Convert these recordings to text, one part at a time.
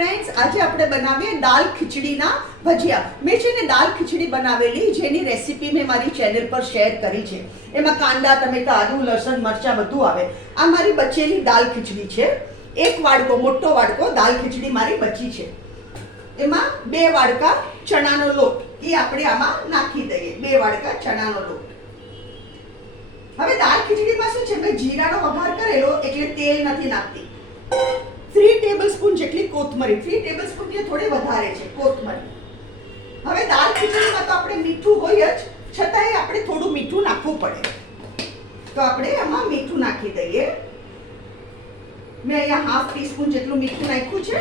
Friends, આજે આપણે બનાવીએ દાલ ખીચડીના ભજીયા. મેં છે ને દાલ ખીચડી બનાવેલી, જેની રેસીપી મેં મારી ચેનલ પર શેર કરી છે. એમાં કાંદા, ટમેટા, આદુ, લસણ, મરચાં બધું આવે. આ મારી બચેલી દાલ ખીચડી છે. એક વાડકો, મોટો વાડકો દાલ ખીચડી મારી બચી છે. એમાં 2 વાડકા ચણાનો લોટ એ આપણે આમાં નાખી દઈએ. 2 વાડકા ચણાનો લોટ. હવે દાલ ખીચડીમાં શું છે, મેં જીરાનો વઘાર કરેલો એટલે તેલ નથી નાખતી. 3 ટેબલસ્પૂન જેટલી કોથમરી, 3 ટેબલસ્પૂન થી થોડી વધારે છે કોથમરી. હવે દાલ ખીચડીમાં તો આપણે મીઠું હોય જ, છતાંય આપણે થોડું મીઠું નાખવું પડે. તો આપણે આમાં મીઠું નાખી દઈએ. મેં અહીંયા ½ ટીસ્પૂન જેટલું મીઠું નાખ્યું છે.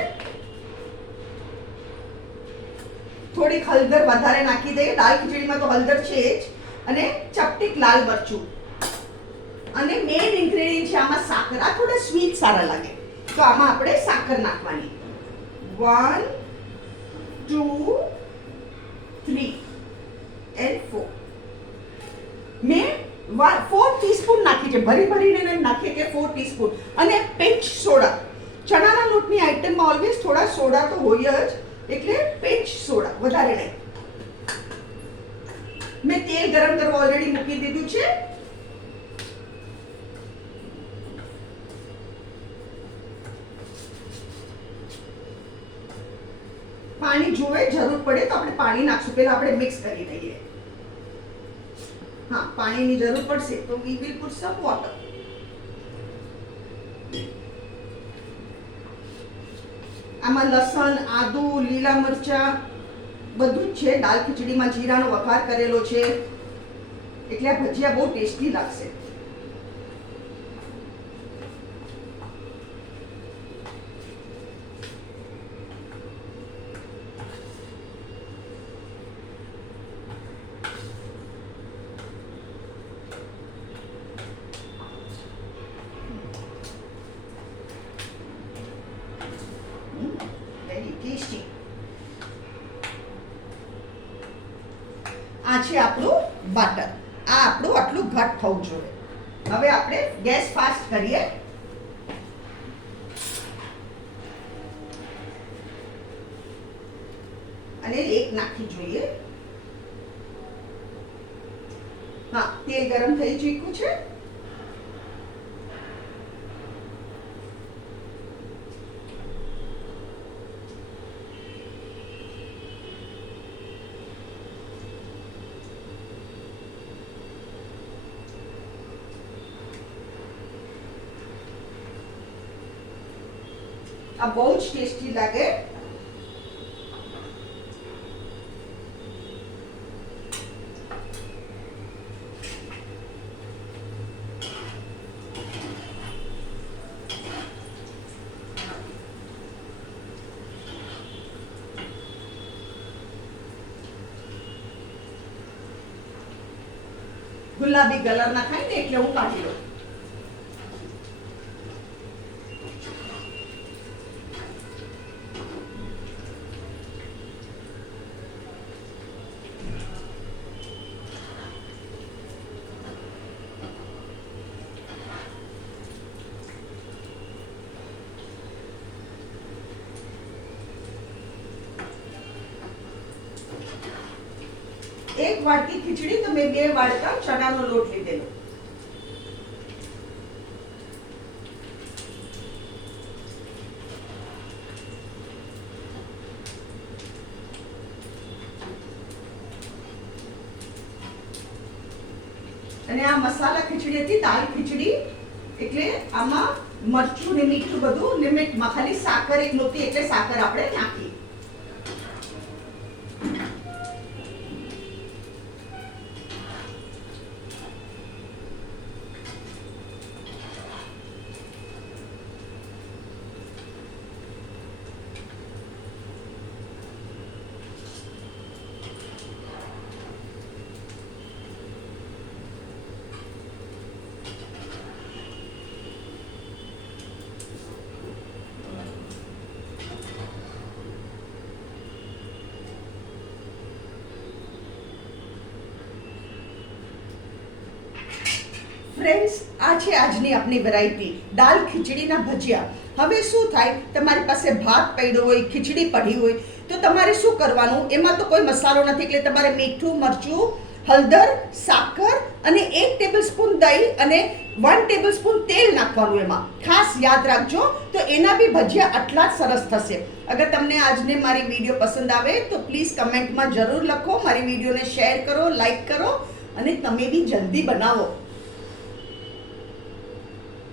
થોડીક હળદર વધારે નાખી દઈએ. દાલ ખીચડીમાં તો હળદર છે જ. અને ચપટીક લાલ મરચું. અને મેઇન ઇન્ગ્રેડિયન્ટ છે આમાં સાકર. આ થોડા સ્વીટ સારા લાગે તો આમાં આપણે સાકર નાખવાની. 1 2 3 and 4. મેં 4 ટીસ્પૂન નાખી છે. ભરીને નાખીએ કે 4 ટીસ્પૂન. અને પિંચ સોડા. ચણાના લોટની આઈટમમાં ઓલવેઝ થોડા સોડા તો હોય જ, એટલે પિંચ સોડા, વધારે નહીં. મેં તેલ ગરમ કરવા ઓલરેડી મૂકી દીધું છે. પાણી જોવે, જરૂર પડે તો આપણે પાણી નાખશું. પહેલા આપણે મિક્સ કરી દઈએ. હા, પાણીની જરૂર પડશે તો we will put some water. આમાં લસણ, આદુ, લીલા મરચા બધું જ છે. દાલ ખીચડીમાં જીરાનો વઘાર કરેલો છે એટલે આ ભજીયા બહુ ટેસ્ટી લાગશે. ટેસ્ટી. આ છે આપણું બટર. આ આપણું આટલું ઘટ થવું જોઈએ. હવે આપણે ગેસ ફાસ્ટ કરીએ. અને એક નાખી જોઈએ. હા, તેલ ગરમ થઈ ચૂક્યું છે. આ બહુ જ ટેસ્ટી લાગે. ગુલાબી કલર ના થાય ને એટલે હું કાઢી લઉં. એક વાટકી ખીચડી તો મેં 2 વાટકા ચણાનો લોટ લીધેલો. અને આ મસાલા ખીચડી હતી, દાલ ખીચડી, એટલે આમાં મરચું ને મીઠું બધું લિમિટમાં. ખાલી સાકર એક નહોતી એટલે સાકર આપણે નાખી. ફ્રેન્ડ્સ, આ છે આજની આપણી વેરાયટી દાલ ખીચડીના ભજીયા. હવે શું થાય, તમારી પાસે ભાત પડ્યો હોય, ખીચડી પડી હોય, તો તમારે શું કરવાનું, એમાં તો કોઈ મસાલો નથી, એટલે તમારે મીઠું, મરચું, હળદર, સાકર અને 1 ટેબલસ્પૂન દહીં અને 1 ટેબલસ્પૂન તેલ નાખવાનું. એમાં ખાસ યાદ રાખજો. તો એના બી ભજીયા આટલા જ સરસ થશે. અગર તમને આજને મારી વિડીયો પસંદ આવે તો પ્લીઝ કમેન્ટમાં જરૂર લખો, મારી વિડીયોને શેર કરો, લાઈક કરો અને તમે બી જલ્દી બનાવો.